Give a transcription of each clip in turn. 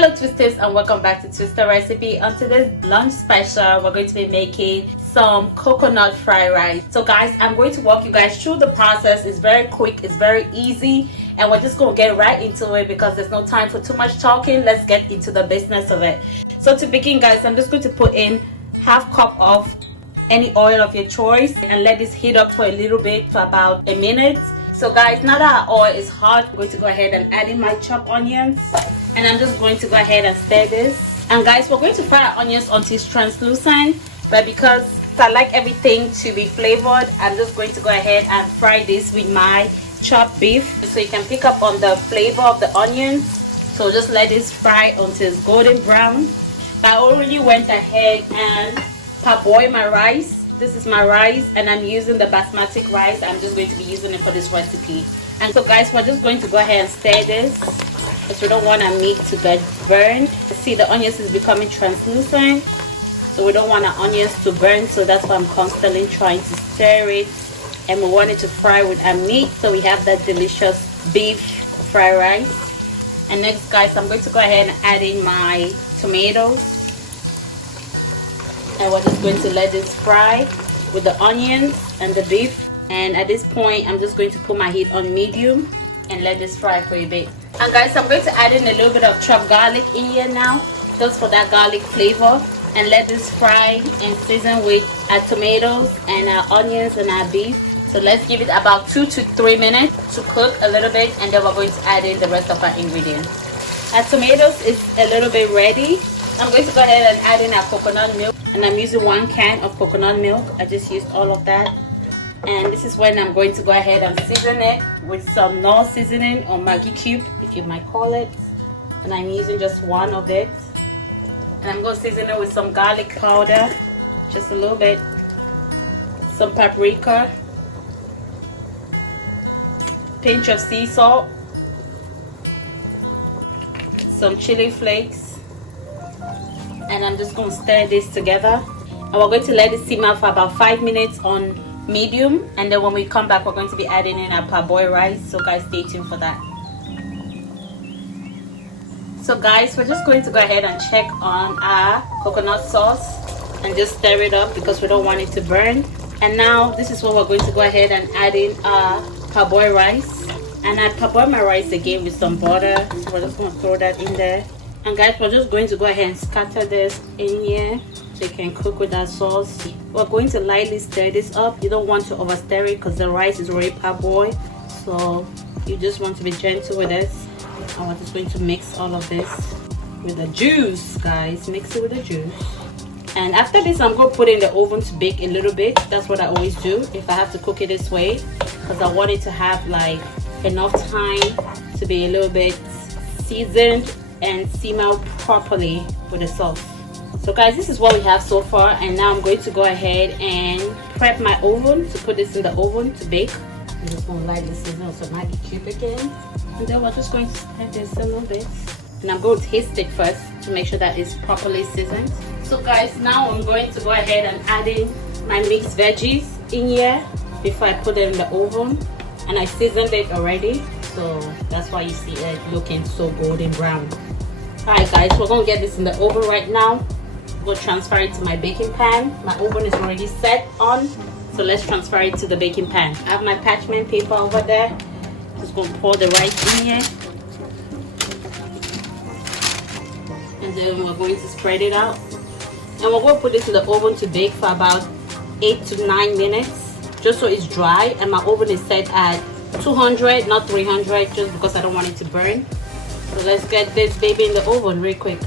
Hello Twisters, and welcome back to Twister Recipe. On today's lunch special, we're going to be making some coconut fried rice. So guys, I'm going to walk you guys through the process. It's very quick, it's very easy, and we're just going to get right into it because there's no time for too much talking. Let's get into the business of it. So to begin guys, I'm just going to put in half cup of any oil of your choice and let this heat up for a little bit for about a minute. So guys, now that our oil is hot, I'm going to go ahead and add in my chopped onions, and I'm just going to go ahead and stir this. And guys, we're going to fry our onions until it's translucent, but because I like everything to be flavored, I'm just going to go ahead and fry this with my chopped beef so you can pick up on the flavor of the onions. So just let this fry until it's golden brown. I already went ahead and parboiled my rice. This is my rice, and I'm using the Basmati rice. I'm just going to be using it for this recipe. And so guys, we're just going to go ahead and stir this because we don't want our meat to get burned. See, the onions is becoming translucent, so we don't want our onions to burn, so that's why I'm constantly trying to stir it. And we want it to fry with our meat so we have that delicious beef fried rice. And next guys, I'm going to go ahead and add in my tomatoes. And we're just going to let this fry with the onions and the beef. And at this point, I'm just going to put my heat on medium and let this fry for a bit. And guys, I'm going to add in a little bit of chopped garlic in here now, just for that garlic flavor. And let this fry and season with our tomatoes and our onions and our beef. So let's give it about 2 to 3 minutes to cook a little bit, and then we're going to add in the rest of our ingredients. Our tomatoes is a little bit ready. I'm going to go ahead and add in our coconut milk, and I'm using 1 can of coconut milk. I just used all of that. And this is when I'm going to go ahead and season it with some Knorr seasoning or Maggi cube, if you might call it. And I'm using just 1 of it. And I'm going to season it with some garlic powder, just a little bit, some paprika, pinch of sea salt, some chili flakes. And I'm just going to stir this together, and we're going to let it simmer for about 5 minutes on medium, and then when we come back, we're going to be adding in our parboiled rice. So guys, stay tuned for that. So guys, we're just going to go ahead and check on our coconut sauce and just stir it up because we don't want it to burn. And now this is what we're going to go ahead and add in our parboiled rice. And I parboiled my rice again with some butter, so we're just going to throw that in there. And guys, we're just going to go ahead and scatter this in here so you can cook with that sauce. We're going to lightly stir this up. You don't want to over stir it because the rice is already parboiled, so you just want to be gentle with this. And we're just going to mix all of this with the juice, guys. Mix it with the juice. And after this, I'm going to put it in the oven to bake a little bit. That's what I always do if I have to cook it this way, because I want it to have like enough time to be a little bit seasoned and simmer properly with the sauce. So guys, this is what we have so far, and now I'm going to go ahead and prep my oven to put this in the oven to bake. I'm just going to light the season with some Maggi cube again, and then we're just going to spread this a little bit, and I'm going to taste it first to make sure that it's properly seasoned. So guys, now I'm going to go ahead and add in my mixed veggies in here before I put it in the oven, and I seasoned it already, so that's why you see it looking so golden brown. Alright guys, we're going to get this in the oven right now. I'm going to transfer it to my baking pan. My oven is already set on, so let's transfer it to the baking pan. I have my parchment paper over there. Just going to pour the rice in here, and then we're going to spread it out, and we're going to put this in the oven to bake for about 8 to 9 minutes, just so it's dry. And my oven is set at 200, not 300, just because I don't want it to burn. So let's get this baby in the oven real quick.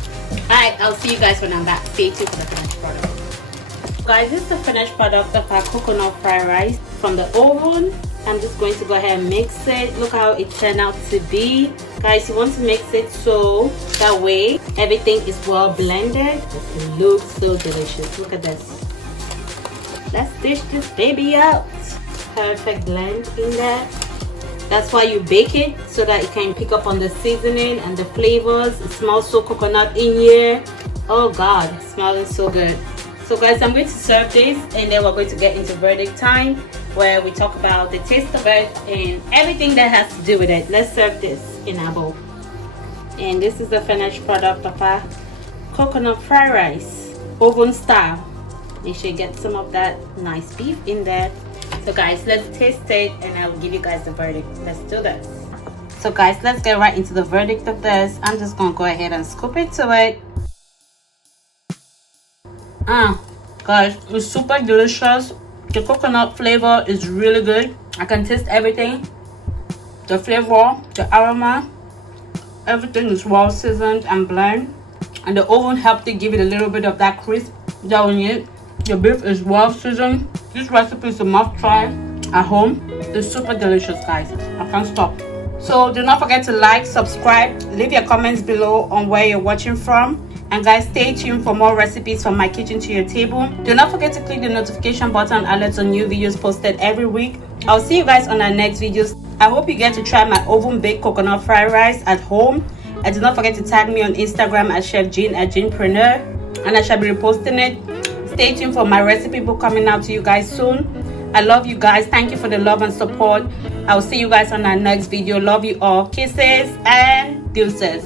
Alright, I'll see you guys when I'm back. Stay tuned for the finished product. Guys, this is the finished product of our coconut fried rice from the oven. I'm just going to go ahead and mix it. Look how it turned out to be. Guys, you want to mix it so that way everything is well blended. It looks so delicious. Look at this. Let's dish this baby out. Perfect blend in there. That's why you bake it, so that it can pick up on the seasoning and the flavors. It smells so coconut in here. Oh god, it's smelling so good. So guys, I'm going to serve this, and then we're going to get into verdict time, where we talk about the taste of it and everything that has to do with it. Let's serve this in our bowl. And this is the finished product of our coconut fried rice, oven style. Make sure you get some of that nice beef in there. So guys, let's taste it and I'll give you guys the verdict. Let's do this. So guys, let's get right into the verdict of this. I'm just gonna go ahead and scoop into it. Guys, it's super delicious. The coconut flavor is really good. I can taste everything. The flavor, the aroma, everything is well seasoned and blend. And the oven helped to give it a little bit of that crisp that we need. The beef is well seasoned. This recipe is a must try at home. It's super delicious, guys. I can't stop. So do not forget to like, subscribe, leave your comments below on where you're watching from. And guys, stay tuned for more recipes from my kitchen to your table. Do not forget to click the notification button alerts on new videos posted every week. I'll see you guys on our next videos. I hope you get to try my oven baked coconut fried rice at home. And do not forget to tag me on Instagram at Chef Jeanne at jeanforetia, and I shall be reposting it. Stay tuned for my recipe book coming out to you guys soon. I love you guys. Thank you for the love and support. I will see you guys on our next video. Love you all. Kisses and deuces.